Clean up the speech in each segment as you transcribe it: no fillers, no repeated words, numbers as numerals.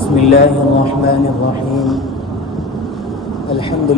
بسم الله الرحمن الرحيم. الحمد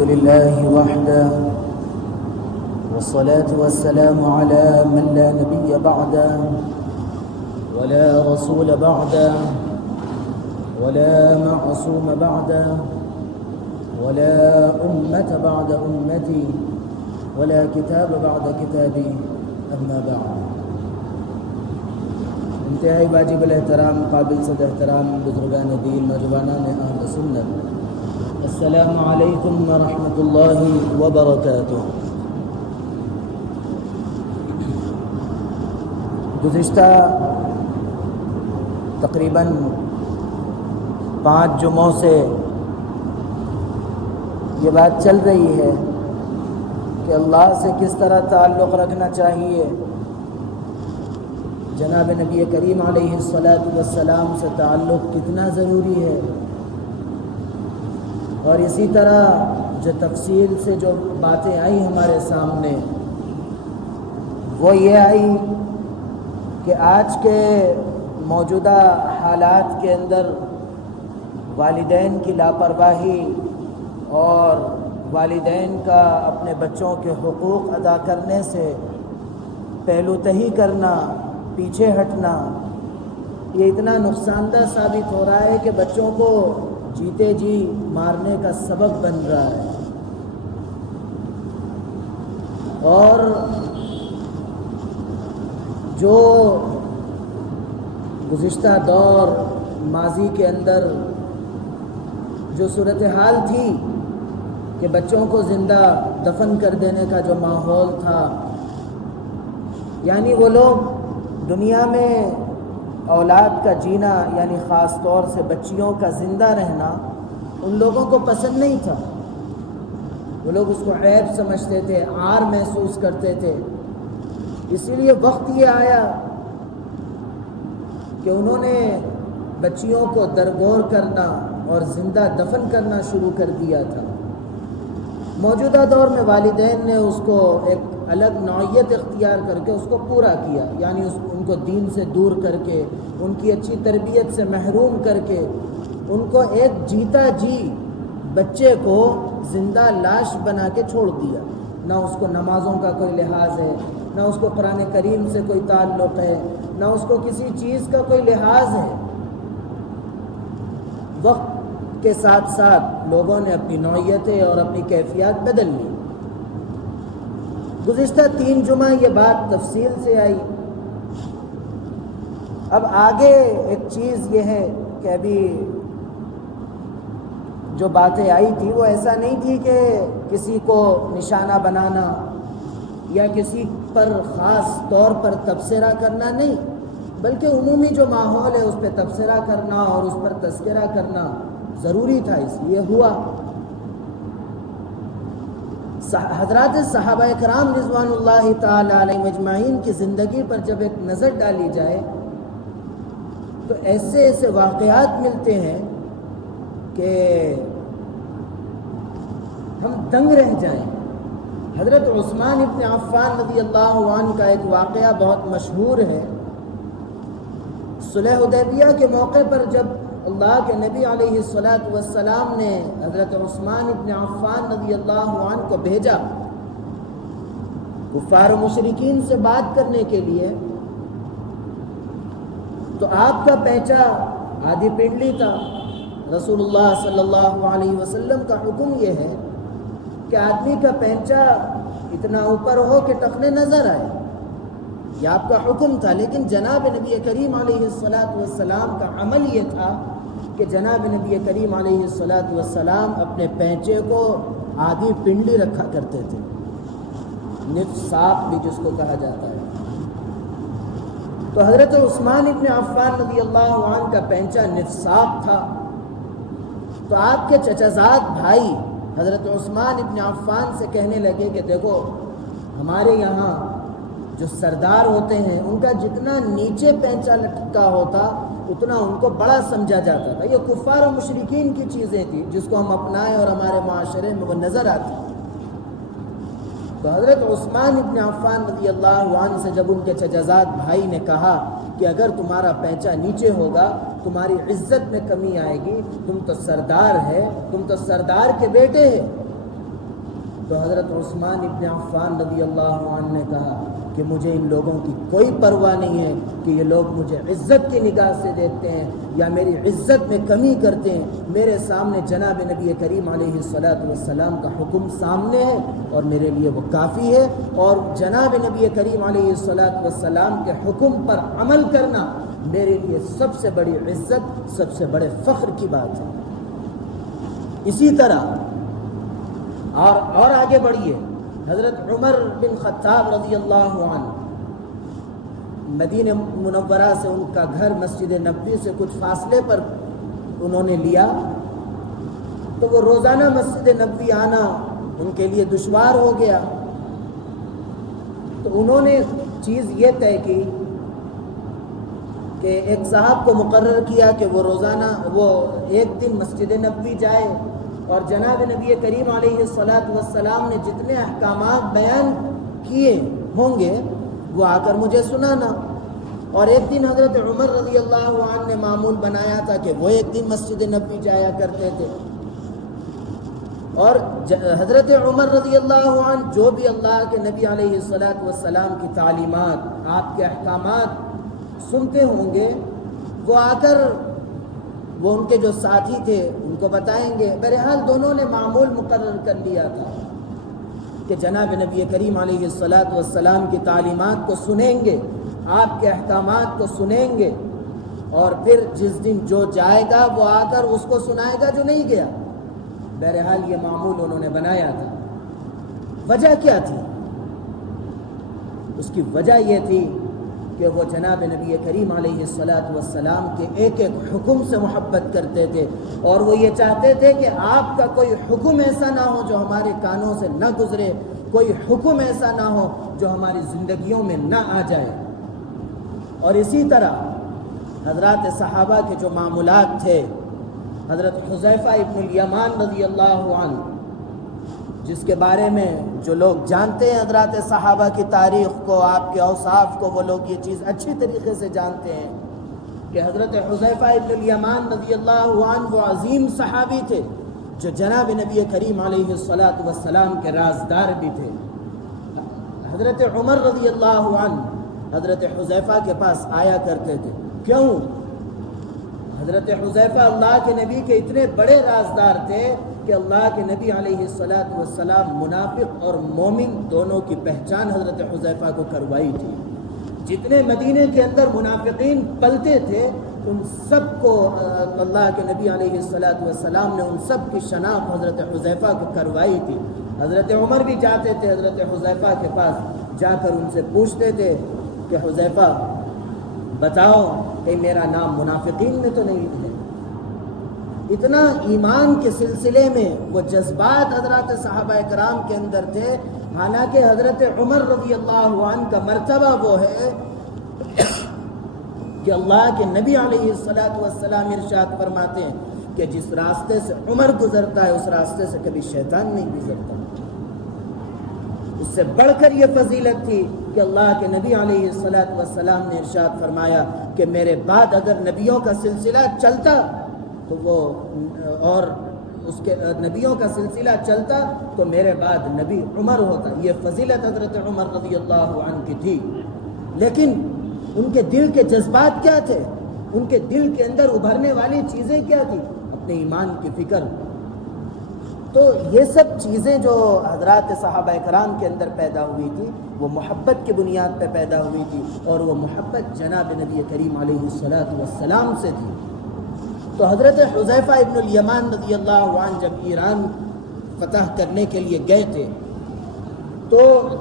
لله وحده، والصلاة والسلام على من لا نبي بعده ولا رسول بعده ولا معصوم بعده ولا أمة بعد أمتي ولا كتاب بعد كتابي، أما بعد. انتہائی واجب الاحترام، قابل صد احترام بزرگان دین، نوجوانان اہل سنت، السلام علیکم ورحمۃ اللہ وبرکاتہ. گزشتہ تقریباً 5 جمعوں سے یہ بات چل رہی ہے کہ اللہ سے کس طرح تعلق رکھنا چاہیے، جناب نبی کریم علیہ السلام سے تعلق کتنا ضروری ہے، اور اسی طرح جو تفصیل سے جو باتیں آئی ہمارے سامنے وہ یہ آئی کہ آج کے موجودہ حالات کے اندر والدین کی لاپرواہی اور والدین کا اپنے بچوں کے حقوق ادا کرنے سے پہلو تہی کرنا، پیچھے ہٹنا، یہ اتنا نقصان دہ ثابت ہو رہا ہے کہ بچوں کو جیتے جی مارنے کا سبب بن رہا ہے. اور جو گزشتہ دور ماضی کے اندر جو صورتحال تھی کہ بچوں کو زندہ دفن کر دینے کا جو ماحول تھا، یعنی وہ لوگ دنیا میں اولاد کا جینا، یعنی خاص طور سے بچیوں کا زندہ رہنا ان لوگوں کو پسند نہیں تھا. وہ لوگ اس کو عیب سمجھتے تھے، عار محسوس کرتے تھے. اسی لیے وقت یہ آیا کہ انہوں نے بچیوں کو درگور کرنا اور زندہ دفن کرنا شروع کر دیا تھا. موجودہ دور میں والدین نے اس کو ایک الگ نوعیت اختیار کر کے اس کو پورا کیا، یعنی ان کو دین سے دور کر کے، ان کی اچھی تربیت سے محروم کر کے، ان کو ایک جیتا جی بچے کو زندہ لاش بنا کے چھوڑ دیا. نہ اس کو نمازوں کا کوئی لحاظ ہے، نہ اس کو قرآن کریم سے کوئی تعلق ہے، نہ اس کو کسی چیز کا کوئی لحاظ ہے. وقت کے ساتھ ساتھ لوگوں نے اپنی نوعیتیں اور اپنی کیفیات بدل لی. گزشتہ 3 جمعہ یہ بات تفصیل سے آئی. اب آگے ایک چیز یہ ہے کہ ابھی جو باتیں آئی تھی وہ ایسا نہیں تھی کہ کسی کو نشانہ بنانا یا کسی پر خاص طور پر تبصرہ کرنا، نہیں، بلکہ عمومی جو ماحول ہے اس پہ تبصرہ کرنا اور اس پر تذکرہ کرنا ضروری تھا. اس لیے ہوا. حضرات صحابہ کرام رضوان اللہ تعالی علیہم اجمعین کی زندگی پر جب ایک نظر ڈالی جائے تو ایسے ایسے واقعات ملتے ہیں کہ ہم دنگ رہ جائیں. حضرت عثمان ابن عفان رضی اللہ عنہ کا ایک واقعہ بہت مشہور ہے. صلح حدیبیہ کے موقع پر جب اللہ کے نبی علیہ السلام نے حضرت عثمان ابن عفان رضی اللہ عنہ کو بھیجا کفار و مشرکین سے بات کرنے کے لیے، تو آپ کا پیچا آدھی پنڈلی تھا. رسول اللہ صلی اللہ علیہ وسلم کا حکم یہ ہے کہ آدمی کا پینچا اتنا اوپر ہو کہ ٹخنے نظر آئے. یہ آپ کا حکم تھا، لیکن جناب نبی کریم علیہ السلام کا عمل یہ تھا کہ جناب نبی کریم علیہ السلام اپنے پینچے کو آدھی پنڈلی رکھا کرتے تھے، نصف ساق بھی جس کو کہا جاتا ہے. تو حضرت عثمان ابن عفان رضی اللہ عنہ کا پینچا نصف ساق تھا. تو آپ کے چچازاد بھائی حضرت عثمان ابن عفان سے کہنے لگے کہ دیکھو، ہمارے یہاں جو سردار ہوتے ہیں ان کا جتنا نیچے پینچا لٹکا ہوتا اتنا ان کو بڑا سمجھا جاتا تھا. یہ کفار و مشرکین کی چیزیں تھیں جس کو ہم اپنائیں اور ہمارے معاشرے میں وہ نظر آتی. تو حضرت عثمان ابن عفان رضی اللہ عنہ سے جب ان کے چچازاد بھائی نے کہا کہ اگر تمہارا پینچا نیچے ہوگا تمہاری عزت میں کمی آئے گی، تم تو سردار ہے، تم تو سردار کے بیٹے ہیں۔ تو حضرت عثمان ابن عفان رضی اللہ عنہ نے کہا کہ مجھے ان لوگوں کی کوئی پرواہ نہیں ہے کہ یہ لوگ مجھے عزت کی نگاہ سے دیکھتے ہیں یا میری عزت میں کمی کرتے ہیں، میرے سامنے جناب نبی کریم علیہ السلام کا حکم سامنے ہے اور میرے لیے وہ کافی ہے، اور جناب نبی کریم علیہ السلام کے حکم پر عمل کرنا میرے لیے سب سے بڑی عزت، سب سے بڑے فخر کی بات ہے۔ اسی طرح اور آگے بڑھیے، حضرت عمر بن خطاب رضی اللہ عنہ، مدینہ منورہ سے ان کا گھر مسجد نبوی سے کچھ فاصلے پر انہوں نے لیا، تو وہ روزانہ مسجد نبوی آنا ان کے لیے دشوار ہو گیا۔ تو انہوں نے چیز یہ طے کی کہ ایک صاحب کو مقرر کیا کہ وہ روزانہ ایک دن مسجد نبوی جائے اور جناب نبی کریم علیہ السلام نے جتنے احکامات بیان کیے ہوں گے وہ آ کر مجھے سنانا۔ اور ایک دن حضرت عمر رضی اللہ عنہ نے معمول بنایا تھا کہ وہ ایک دن مسجد نبوی جایا کرتے تھے، اور حضرت عمر رضی اللہ عنہ جو بھی اللہ کے نبی علیہ السلام کی تعلیمات، آپ کے احکامات سنتے ہوں گے، وہ آ کر وہ ان کے جو ساتھی تھے ان کو بتائیں گے۔ بہرحال دونوں نے معمول مقرر کر لیا تھا کہ جناب نبی کریم علیہ السلام کی تعلیمات کو سنیں گے، آپ کے احکامات کو سنیں گے، اور پھر جس دن جو جائے گا وہ آ کر اس کو سنائے گا جو نہیں گیا۔ بہرحال یہ معمول انہوں نے بنایا تھا۔ وجہ کیا تھی؟ اس کی وجہ یہ تھی کہ وہ جناب نبی کریم علیہ السلام کے ایک ایک حکم سے محبت کرتے تھے، اور وہ یہ چاہتے تھے کہ آپ کا کوئی حکم ایسا نہ ہو جو ہمارے کانوں سے نہ گزرے، کوئی حکم ایسا نہ ہو جو ہماری زندگیوں میں نہ آ جائے۔ اور اسی طرح حضرات صحابہ کے جو معمولات تھے، حضرت حذیفہ ابن الیمان رضی اللہ عنہ، جس کے بارے میں جو لوگ جانتے ہیں حضرات صحابہ کی تاریخ کو، آپ کے اوصاف کو، وہ لوگ یہ چیز اچھی طریقے سے جانتے ہیں کہ حضرت حذیفہ ابن الیمان رضی اللہ عنہ وہ عظیم صحابی تھے جو جناب نبی کریم علیہ السلام کے رازدار بھی تھے۔ حضرت عمر رضی اللہ عنہ حضرت حذیفہ کے پاس آیا کرتے تھے۔ کیوں؟ حضرت حذیفہ اللہ کے نبی کے اتنے بڑے رازدار تھے کہ اللہ کے نبی علیہ السلام منافق اور مومن دونوں کی پہچان حضرت حذیفہ کو کروائی تھی۔ جتنے مدینے کے اندر منافقین پلتے تھے ان سب کو اللہ کے نبی علیہ السلام نے ان سب کی شناخت حضرت حذیفہ کو کروائی تھی۔ حضرت عمر بھی جاتے تھے حضرت حذیفہ کے پاس، جا کر ان سے پوچھتے تھے کہ حذیفہ بتاؤ کہ میرا نام منافقین میں تو نہیں ہے۔ اتنا ایمان کے سلسلے میں وہ جذبات حضرات صحابہ کرام کے اندر تھے، حالانکہ حضرت عمر رضی اللہ عنہ کا مرتبہ وہ ہے کہ اللہ کے نبی علیہ السلام ارشاد فرماتے ہیں کہ جس راستے سے عمر گزرتا ہے اس راستے سے کبھی شیطان نہیں گزرتا۔ اس سے بڑھ کر یہ فضیلت تھی کہ اللہ کے نبی علیہ السلام نے ارشاد فرمایا کہ میرے بعد اگر نبیوں کا سلسلہ چلتا تو وہ اور اس کے نبیوں کا سلسلہ چلتا تو میرے بعد نبی عمر ہوتا۔ یہ فضیلت حضرت عمر رضی اللہ عنہ کی تھی، لیکن ان کے دل کے جذبات کیا تھے؟ ان کے دل کے اندر ابھرنے والی چیزیں کیا تھی؟ اپنے ایمان کی فکر۔ تو یہ سب چیزیں جو حضرات صحابہ کرام کے اندر پیدا ہوئی تھی وہ محبت کی بنیاد پہ پیدا ہوئی تھی، اور وہ محبت جناب نبی کریم علیہ السلام سے تھی۔ تو حضرت حذیفہ ابن الیمان رضی اللہ عنہ جب ایران فتح کرنے کے لیے گئے تھے تو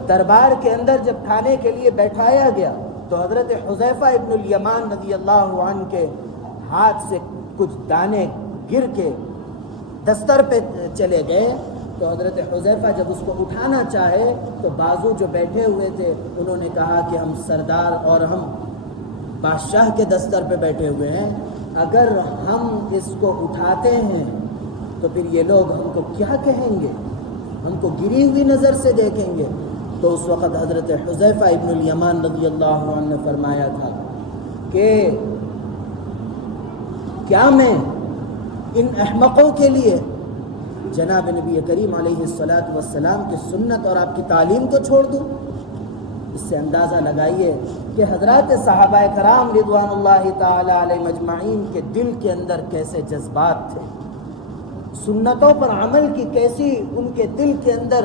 دربار کے اندر جب کھانے کے لیے بیٹھایا گیا تو حضرت حذیفہ ابن الیمان رضی اللہ عنہ کے ہاتھ سے کچھ دانے گر کے دستر پہ چلے گئے۔ تو حضرت حذیفہ جب اس کو اٹھانا چاہے تو بازو جو بیٹھے ہوئے تھے انہوں نے کہا کہ ہم سردار اور ہم بادشاہ کے دستر پہ بیٹھے ہوئے ہیں، اگر ہم اس کو اٹھاتے ہیں تو پھر یہ لوگ ہم کو کیا کہیں گے، ہم کو گری ہوئی نظر سے دیکھیں گے۔ تو اس وقت حضرت حذیفہ ابن الیمان رضی اللہ عنہ نے فرمایا تھا کہ کہ کیا میں ان احمقوں کے لیے جناب نبی کریم علیہ الصلاۃ والسلام کی سنت اور آپ کی تعلیم کو چھوڑ دوں؟ اس سے اندازہ لگائیے کہ حضرات صحابہ کرام رضوان اللہ تعالی علیہ مجمعین کے دل کے اندر کیسے جذبات تھے، سنتوں پر عمل کی کیسی ان کے دل کے اندر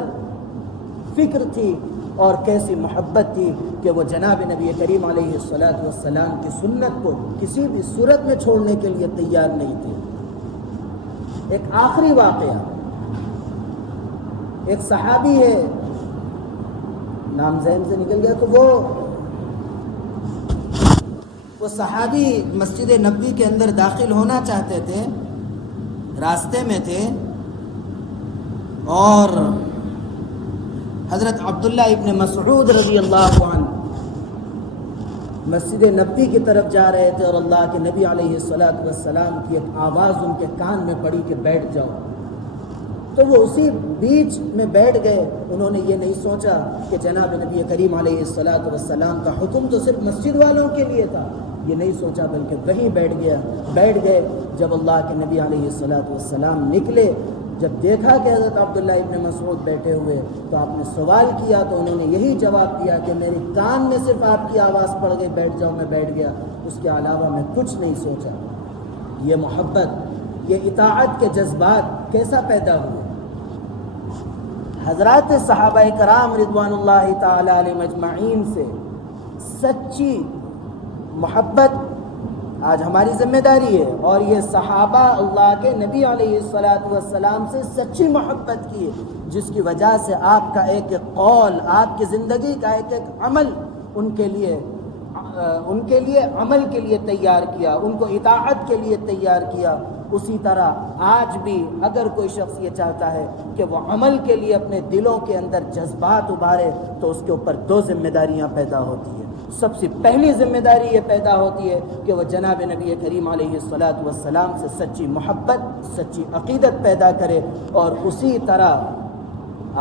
فکر تھی اور کیسی محبت تھی کہ وہ جناب نبی کریم علیہ الصلاۃ والسلام کی سنت کو کسی بھی صورت میں چھوڑنے کے لیے تیار نہیں تھے۔ ایک آخری واقعہ، ایک صحابی ہے، نام ذہن سے نکل گیا، کہ وہ صحابی مسجد نبوی کے اندر داخل ہونا چاہتے تھے، راستے میں تھے، اور حضرت عبداللہ ابن مسعود رضی اللہ عنہ مسجد نبوی کی طرف جا رہے تھے، اور اللہ کے نبی علیہ الصلاۃ والسلام کی ایک آواز ان کے کان میں پڑی کہ بیٹھ جاؤ، تو وہ اسی بیچ میں بیٹھ گئے۔ انہوں نے یہ نہیں سوچا کہ جناب نبی کریم علیہ الصلاۃ والسلام کا حکم تو صرف مسجد والوں کے لیے تھا، یہ نہیں سوچا، بلکہ وہیں بیٹھ گئے۔ جب اللہ کے نبی علیہ الصلاۃ والسلام نکلے، جب دیکھا کہ حضرت عبداللہ ابن مسعود بیٹھے ہوئے، تو آپ نے سوال کیا تو انہوں نے یہی جواب دیا کہ میرے کان میں صرف آپ کی آواز پڑ گئی، بیٹھ جاؤ، میں بیٹھ گیا، اس کے علاوہ میں کچھ نہیں سوچا۔ یہ محبت، یہ اطاعت کے جذبات کیسا پیدا ہوئے؟ حضرات صحابہ کرام رضوان اللہ تعالی علیہ مجمعین سے سچی محبت آج ہماری ذمہ داری ہے، اور یہ صحابہ اللہ کے نبی علیہ الصلاۃ والسلام سے سچی محبت کی ہے، جس کی وجہ سے آپ کا ایک ایک قول، آپ کی زندگی کا ایک ایک عمل ان کے لیے عمل کے لیے تیار کیا، ان کو اطاعت کے لیے تیار کیا۔ اسی طرح آج بھی اگر کوئی شخص یہ چاہتا ہے کہ وہ عمل کے لیے اپنے دلوں کے اندر جذبات ابھارے، تو اس کے اوپر دو ذمہ داریاں پیدا ہوتی ہیں۔ سب سے پہلی ذمہ داری یہ پیدا ہوتی ہے کہ وہ جناب نبی کریم علیہ الصلاۃ والسلام سے سچی محبت، سچی عقیدت پیدا کرے، اور اسی طرح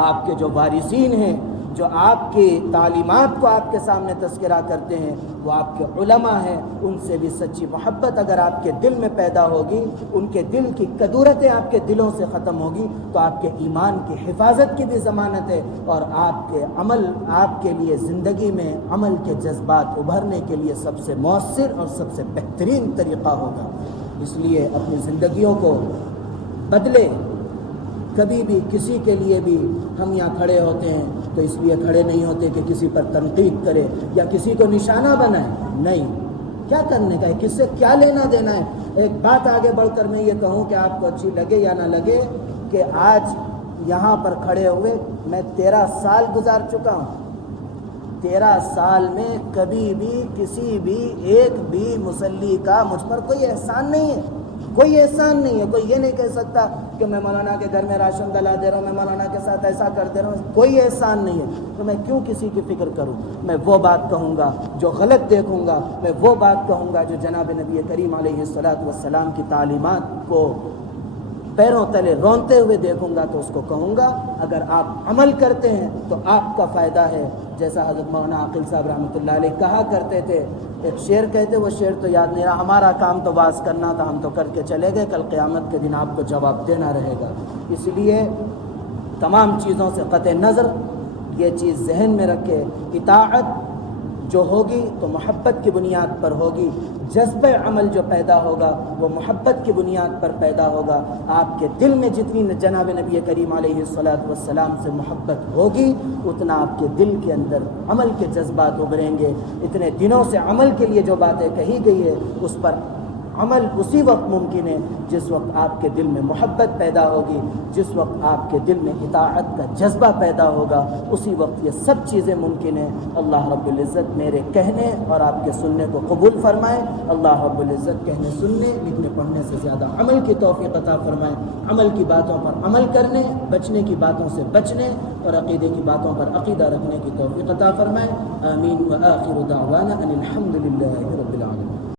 آپ کے جو وارثین ہیں، جو آپ کی تعلیمات کو آپ کے سامنے تذکرہ کرتے ہیں، وہ آپ کے علماء ہیں، ان سے بھی سچی محبت اگر آپ کے دل میں پیدا ہوگی، ان کے دل کی کدورتیں آپ کے دلوں سے ختم ہوگی، تو آپ کے ایمان کی حفاظت کی بھی ضمانت ہے، اور آپ کے عمل، آپ کے لیے زندگی میں عمل کے جذبات ابھرنے کے لیے سب سے مؤثر اور سب سے بہترین طریقہ ہوگا۔ اس لیے اپنی زندگیوں کو بدلے۔ کبھی بھی کسی کے لیے بھی ہم یہاں کھڑے ہوتے ہیں تو اس لیے کھڑے نہیں ہوتے کہ کسی پر تنقید کرے یا کسی کو نشانہ بنائے، نہیں، کیا کرنے کا ہے، کس سے کیا لینا دینا ہے۔ ایک بات آگے بڑھ کر میں یہ کہوں کہ آپ کو اچھی لگے یا نہ لگے، کہ آج یہاں پر کھڑے ہوئے میں 13 سال گزار چکا ہوں، 13 سال میں کبھی بھی کسی بھی ایک بھی مصلی کا مجھ پر کوئی احسان نہیں ہے، کوئی احسان نہیں ہے۔ کوئی یہ نہیں کہہ سکتا کہ میں مولانا کے گھر میں راشن ڈلا دے رہا ہوں، میں مولانا کے ساتھ ایسا کر دے رہا ہوں، کوئی احسان نہیں ہے، تو میں کیوں کسی کی فکر کروں؟ میں وہ بات کہوں گا جو غلط دیکھوں گا، میں وہ بات کہوں گا جو جناب نبی کریم علیہ الصلاۃ والسلام کی تعلیمات کو پیروں تلے رونتے ہوئے دیکھوں گا تو اس کو کہوں گا۔ اگر آپ عمل کرتے ہیں تو آپ کا فائدہ ہے، جیسا حضرت مولانا عاقل صاحب رحمۃ اللہ علیہ کہا کرتے تھے، ایک شعر کہتے، وہ شعر تو یاد نہیں رہا، ہمارا کام تو واز کرنا تھا، ہم تو کر کے چلے گئے، کل قیامت کے دن آپ کو جواب دینا رہے گا۔ اس لیے تمام چیزوں سے قطع نظر یہ چیز ذہن میں رکھے، اطاعت جو ہوگی تو محبت کی بنیاد پر ہوگی، جذبہ عمل جو پیدا ہوگا وہ محبت کی بنیاد پر پیدا ہوگا۔ آپ کے دل میں جتنی جناب نبی کریم علیہ الصلاۃ والسلام سے محبت ہوگی، اتنا آپ کے دل کے اندر عمل کے جذبات ابھریں گے۔ اتنے دنوں سے عمل کے لیے جو باتیں کہی گئی ہے، اس پر عمل اسی وقت ممکن ہے جس وقت آپ کے دل میں محبت پیدا ہوگی، جس وقت آپ کے دل میں اطاعت کا جذبہ پیدا ہوگا، اسی وقت یہ سب چیزیں ممکن ہیں۔ اللہ رب العزت میرے کہنے اور آپ کے سننے کو قبول فرمائے۔ اللہ رب العزت کہنے، سننے، لکھنے پڑھنے سے زیادہ عمل کی توفیق عطا فرمائے۔ عمل کی باتوں پر عمل کرنے، بچنے کی باتوں سے بچنے اور عقیدے کی باتوں پر عقیدہ رکھنے کی توفیق عطا فرمائے۔ آمین۔ وآخر دعوانا ان الحمد للہ رب العالمین۔